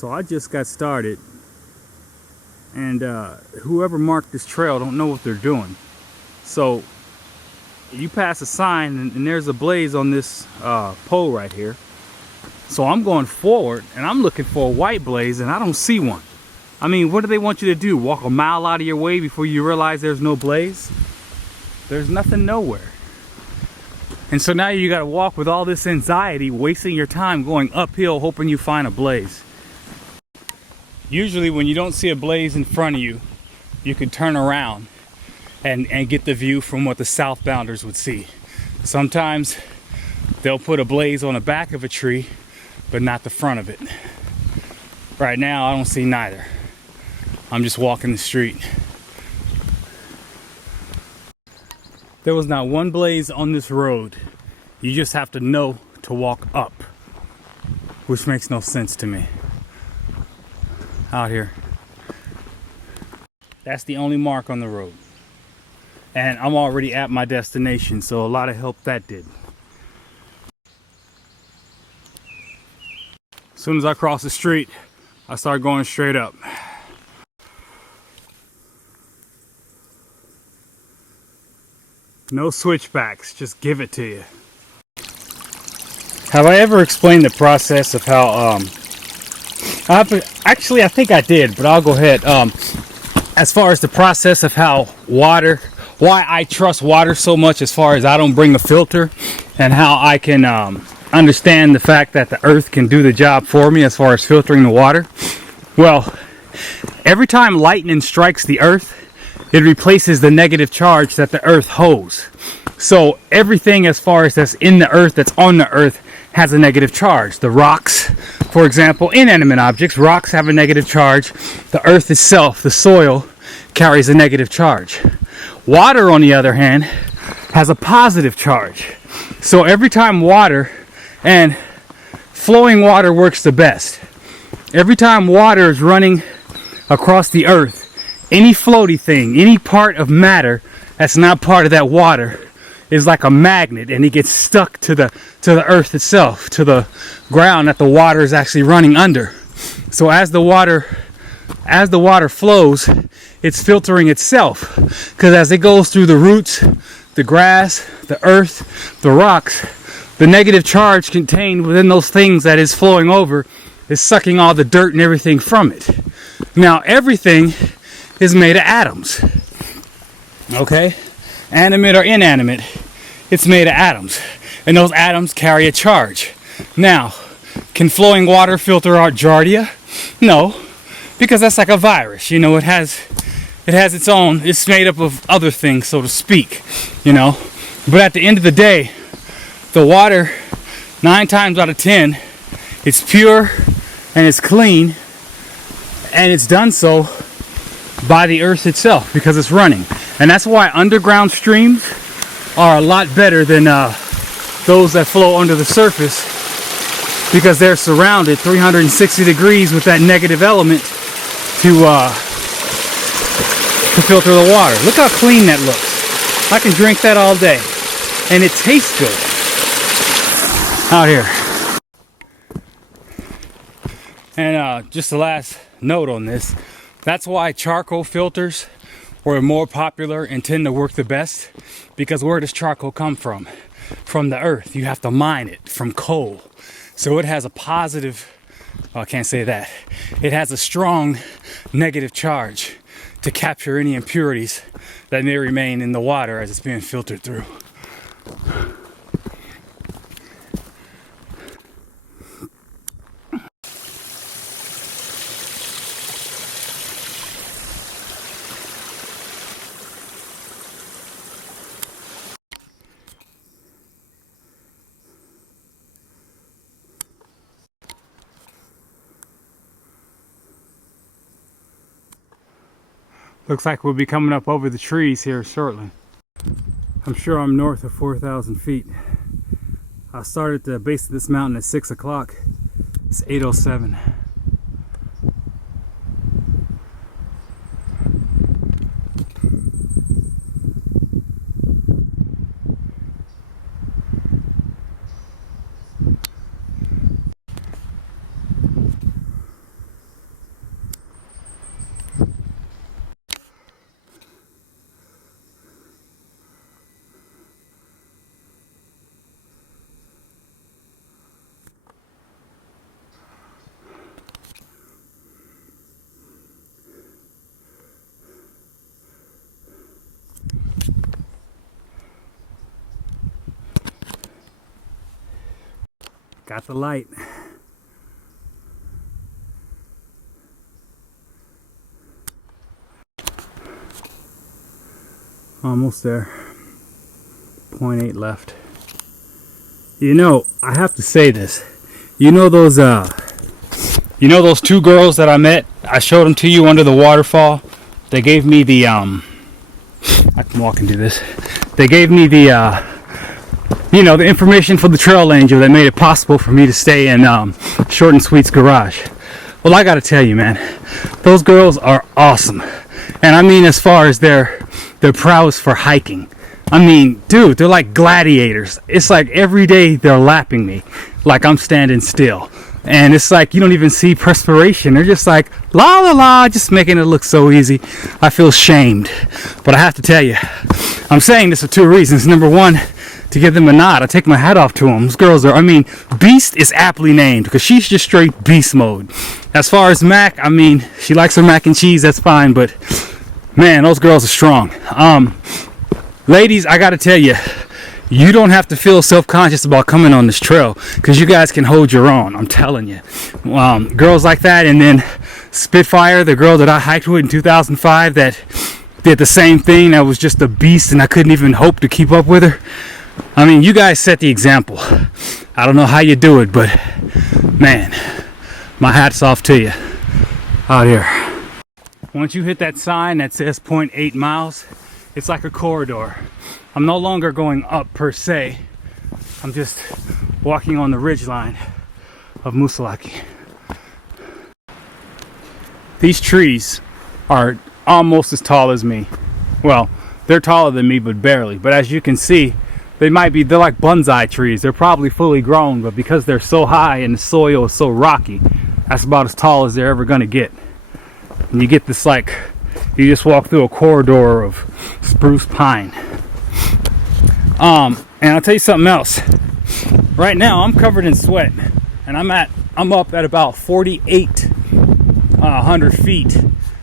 So I just got started, and whoever marked this trail don't know what they're doing. So you pass a sign and there's a blaze on this pole right here. So I'm going forward and I'm looking for a white blaze and I don't see one. I mean, what do they want you to do? Walk a mile out of your way before you realize there's no blaze? There's nothing nowhere. And so now you got to walk with all this anxiety, wasting your time going uphill hoping you find a blaze. Usually when you don't see a blaze in front of you, you can turn around and get the view from what the southbounders would see. Sometimes they'll put a blaze on the back of a tree, but not the front of it. Right now, I don't see neither. I'm just walking the street. There was not one blaze on this road. You just have to know to walk up, which makes no sense to me. Out here. That's the only mark on the road. And I'm already at my destination, so a lot of help that did. As soon as I cross the street, I start going straight up. No switchbacks, just give it to you. Have I ever explained the process of how, actually I think I did, but I'll go ahead. As far as the process of how water, why I trust water so much as far as I don't bring a filter, and how I can understand the fact that the earth can do the job for me as far as filtering the water. Well, every time lightning strikes the earth, it replaces the negative charge that the earth holds. So everything as far as that's in the earth, that's on the earth, has a negative charge. The rocks, for example, inanimate objects, rocks have a negative charge. The earth itself, the soil, carries a negative charge. Water, on the other hand, has a positive charge. So every time water, and flowing water works the best. Every time water is running across the earth, any floaty thing, any part of matter that's not part of that water is like a magnet, and it gets stuck to the earth itself, to the ground that the water is actually running under. So as the water flows, it's filtering itself, because as it goes through the roots, the grass, the earth, the rocks, the negative charge contained within those things that is flowing over is sucking all the dirt and everything from it. Now everything is made of atoms. Okay? Animate or inanimate, it's made of atoms. And those atoms carry a charge. Now, can flowing water filter out Giardia? No, because that's like a virus. You know, it has its own, it's made up of other things, so to speak. You know? But at the end of the day, the water, 9 times out of 10, it's pure and it's clean, and it's done so by the earth itself because it's running. And that's why underground streams are a lot better than those that flow under the surface, because they're surrounded 360 degrees with that negative element to filter the water. Look how clean that looks. I can drink that all day, and it tastes good. Out here. And just the last note on this, that's why charcoal filters were more popular and tend to work the best, because where does charcoal come from? From the earth. You have to mine it from coal. So it has a positive, well, I can't say that. It has a strong negative charge to capture any impurities that may remain in the water as it's being filtered through. Looks like we'll be coming up over the trees here shortly. I'm sure I'm north of 4,000 feet. I started at the base of this mountain at 6 o'clock. It's 8:07. Got the light. Almost there. 0.8 left. You know, I have to say this. You know those two girls that I met? I showed them to you under the waterfall. They gave me the I can walk and do this. They gave me the the information for the trail angel that made it possible for me to stay in Short and Sweet's garage. Well, I gotta tell you, man, those girls are awesome. And I mean, as far as their prowess for hiking, I mean, dude, they're like gladiators. It's like every day they're lapping me like I'm standing still. And it's like you don't even see perspiration. They're just like, la la la, just making it look so easy. I feel shamed. But I have to tell you, I'm saying this for two reasons. Number one, to give them a nod. I take my hat off to them. Those girls are, I mean, Beast is aptly named because she's just straight beast mode. As far as Mac, I mean, she likes her mac and cheese, that's fine, but man, those girls are strong. Ladies, I gotta tell you, you don't have to feel self-conscious about coming on this trail because you guys can hold your own. I'm telling you. Girls like that, and then Spitfire, the girl that I hiked with in 2005 that did the same thing, that was just a beast and I couldn't even hope to keep up with her. I mean, you guys set the example. I don't know how you do it, but man, my hat's off to you out here. Once you hit that sign that says 0.8 miles, it's like a corridor. I'm no longer going up per se. I'm just walking on the ridge line of Musalaki. These trees are almost as tall as me. Well, they're taller than me, but barely. But as you can see, they're like bonsai trees. They're probably fully grown, but because they're so high and the soil is so rocky, that's about as tall as they're ever gonna get. And you get this like, you just walk through a corridor of spruce pine. And I'll tell you something else. Right now I'm covered in sweat, and I'm up at about 4,800 feet.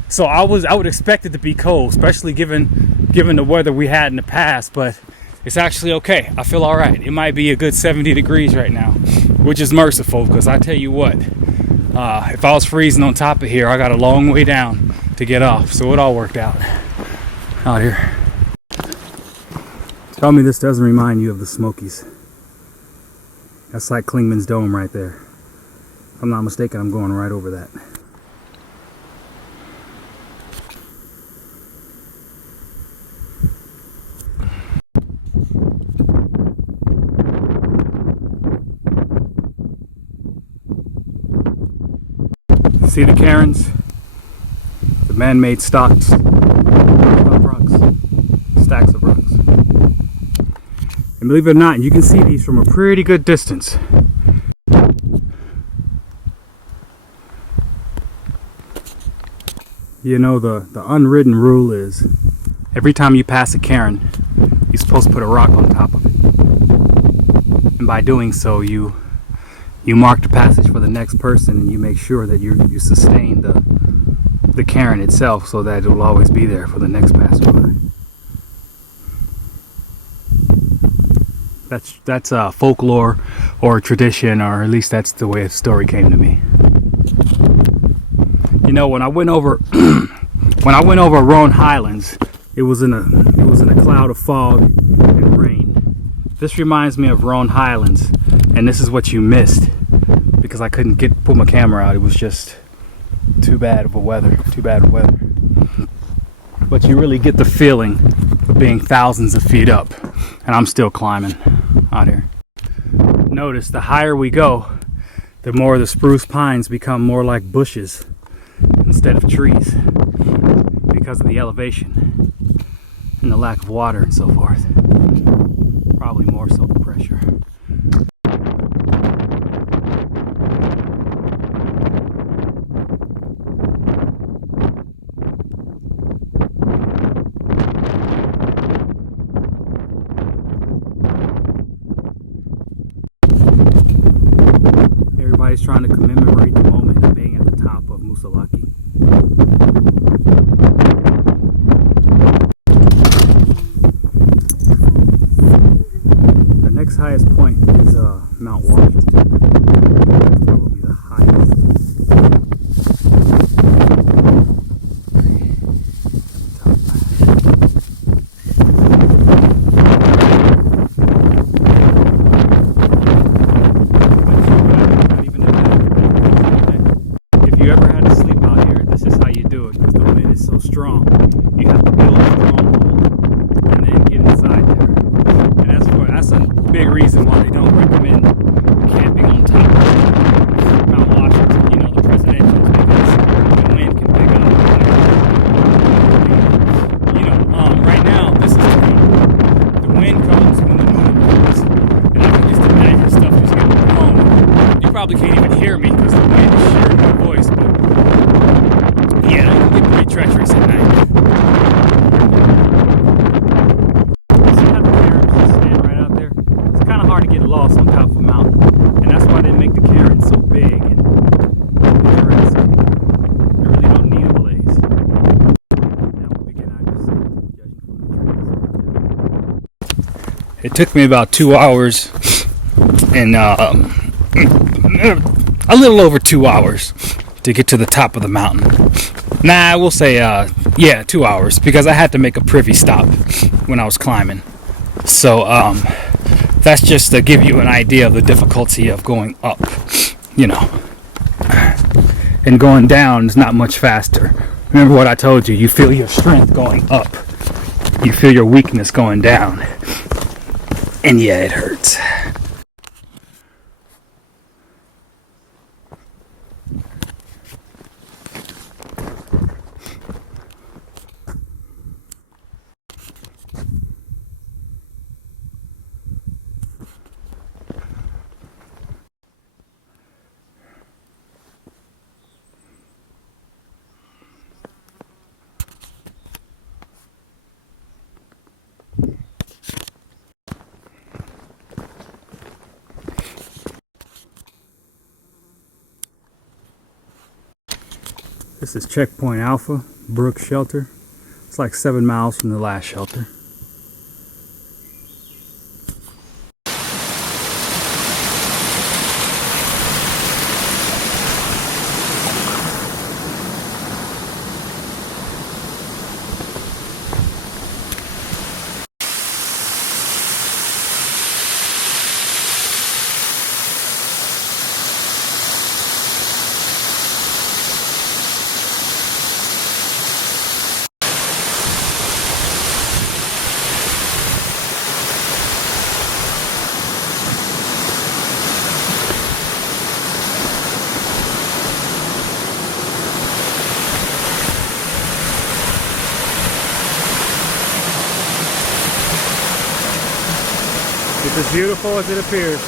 So I would expect it to be cold, especially given the weather we had in the past, but it's actually okay. I feel all right. It might be a good 70 degrees right now, which is merciful because I tell you what, if I was freezing on top of here, I got a long way down to get off. So it all worked out here. Tell me this doesn't remind you of the Smokies. That's like Klingman's Dome right there. If I'm not mistaken, I'm going right over that. See the cairns? The man-made stacks of rocks. And believe it or not, you can see these from a pretty good distance. You know, the unwritten rule is every time you pass a cairn, you're supposed to put a rock on top of it. And by doing so, you mark the passage for the next person, and you make sure that you sustain the cairn itself so that it will always be there for the next passerby. That's folklore or tradition, or at least that's the way the story came to me. You know, when I went over Roan Highlands, it was in a cloud of fog and rain. This reminds me of Roan Highlands, and this is what you missed because I couldn't put my camera out. It was just too bad of weather. But you really get the feeling of being thousands of feet up, and I'm still climbing out here. Notice the higher we go, the more the spruce pines become more like bushes instead of trees because of the elevation and the lack of water and so forth. Probably more so the pressure. Everybody's trying to commemorate the moment of being at the top of Musalaki. The next highest point is Mount Washington. probably can't even hear me because the wind is sharing my voice. But yeah, it can get pretty treacherous at night. See how the cairns just stand right out there? It's kind of hard to get lost on top of a mountain, and that's why they make the cairns so big and picturesque. You really don't need a blaze. Now we begin our descent, judging from the trees. It took me about 2 hours and a little over 2 hours to get to the top of the mountain. Nah, I will say, yeah, 2 hours, because I had to make a privy stop when I was climbing. So, that's just to give you an idea of the difficulty of going up, you know. And going down is not much faster. Remember what I told you, you feel your strength going up. You feel your weakness going down. And yeah, it hurts. This is Checkpoint Alpha, Brook Shelter. It's like 7 miles from the last shelter. It's as beautiful as it appears.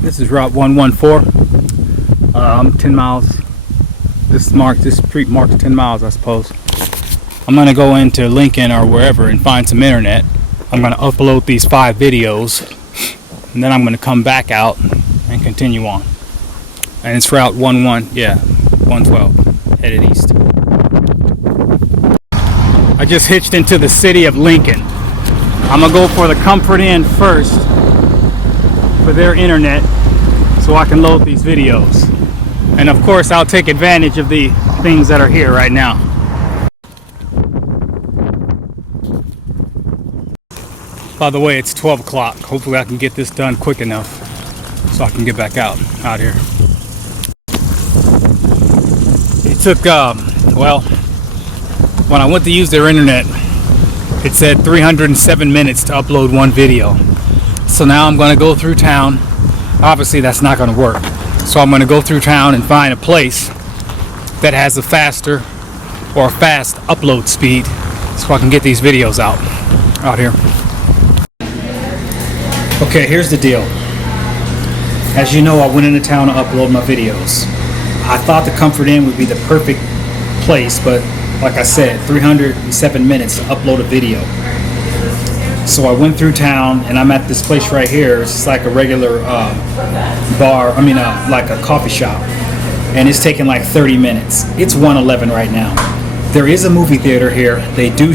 This is Route 114. I'm 10 miles. This street marks 10 miles, I suppose. I'm gonna go into Lincoln or wherever and find some internet. I'm gonna upload these 5 videos, and then I'm gonna come back out and continue on. And it's Route 112, headed east. I just hitched into the city of Lincoln. I'm gonna go for the Comfort Inn first for their internet, so I can load these videos. And of course I'll take advantage of the things that are here right now. By the way, it's 12 o'clock. Hopefully I can get this done quick enough so I can get back out here. It took, well, when I went to use their internet, it said 307 minutes to upload one video. So now I'm going to go through town. Obviously that's not going to work. So I'm going to go through town and find a place that has a faster or fast upload speed so I can get these videos out here. Okay, here's the deal. As you know, I went into town to upload my videos. I thought the Comfort Inn would be the perfect place, but like I said, 307 minutes to upload a video. So I went through town, and I'm at this place right here. It's just like a regular bar, like a coffee shop, and it's taking like 30 minutes. It's 1:11 right now. There is a movie theater here. They do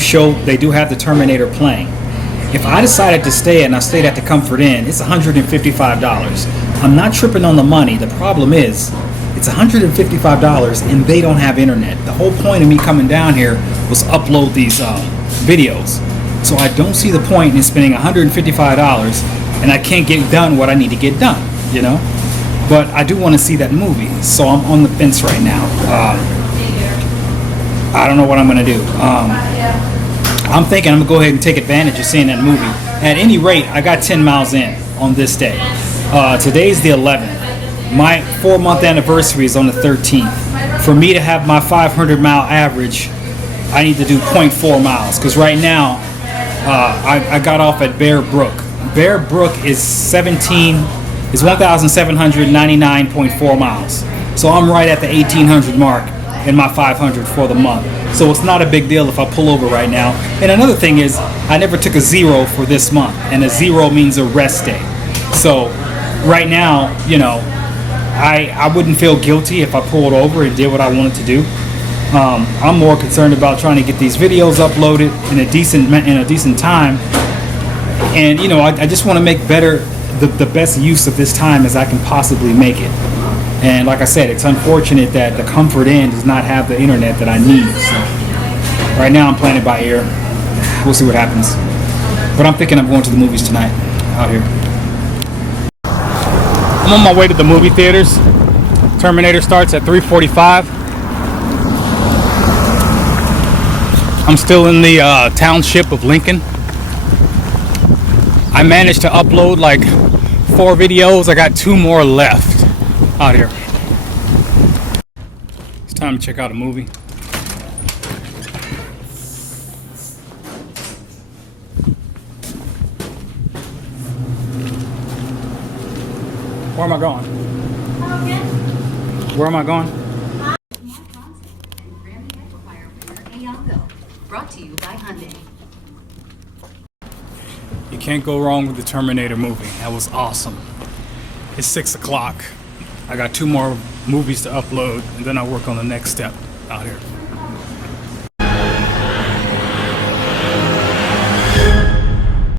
have the Terminator playing. If I decided to stay and I stayed at the Comfort Inn, it's $155. I'm not tripping on the money. The problem is, it's $155 and they don't have internet. The whole point of me coming down here was upload these videos. So I don't see the point in spending $155 and I can't get done what I need to get done, you know? But I do want to see that movie, so I'm on the fence right now. I don't know what I'm going to do. I'm thinking I'm going to go ahead and take advantage of seeing that movie. At any rate, I got 10 miles in on this day. Today's the 11th. My 4-month anniversary is on the 13th. For me to have my 500-mile average, I need to do 0.4 miles. Because right now, I got off at Bear Brook. Bear Brook is 1,799.4 miles. So I'm right at the 1,800 mark in my 500 for the month. So it's not a big deal if I pull over right now. And another thing is, I never took a 0 for this month, and a 0 means a rest day. So right now, you know, I wouldn't feel guilty if I pulled over and did what I wanted to do. I'm more concerned about trying to get these videos uploaded in a decent time. And you know, I just want to make the best use of this time as I can possibly make it. And like I said, it's unfortunate that the Comfort Inn does not have the internet that I need. So right now I'm playing it by ear. We'll see what happens. But I'm thinking I'm going to the movies tonight out here. I'm on my way to the movie theaters. Terminator starts at 3:45. I'm still in the township of Lincoln. I managed to upload like 4 videos. I got 2 more left out here. It's time to check out a movie. Where am I going? Where am I going? Brought to you by Hyundai. You can't go wrong with the Terminator movie. That was awesome. It's 6 o'clock. I got 2 more movies to upload, and then I'll work on the next step out here.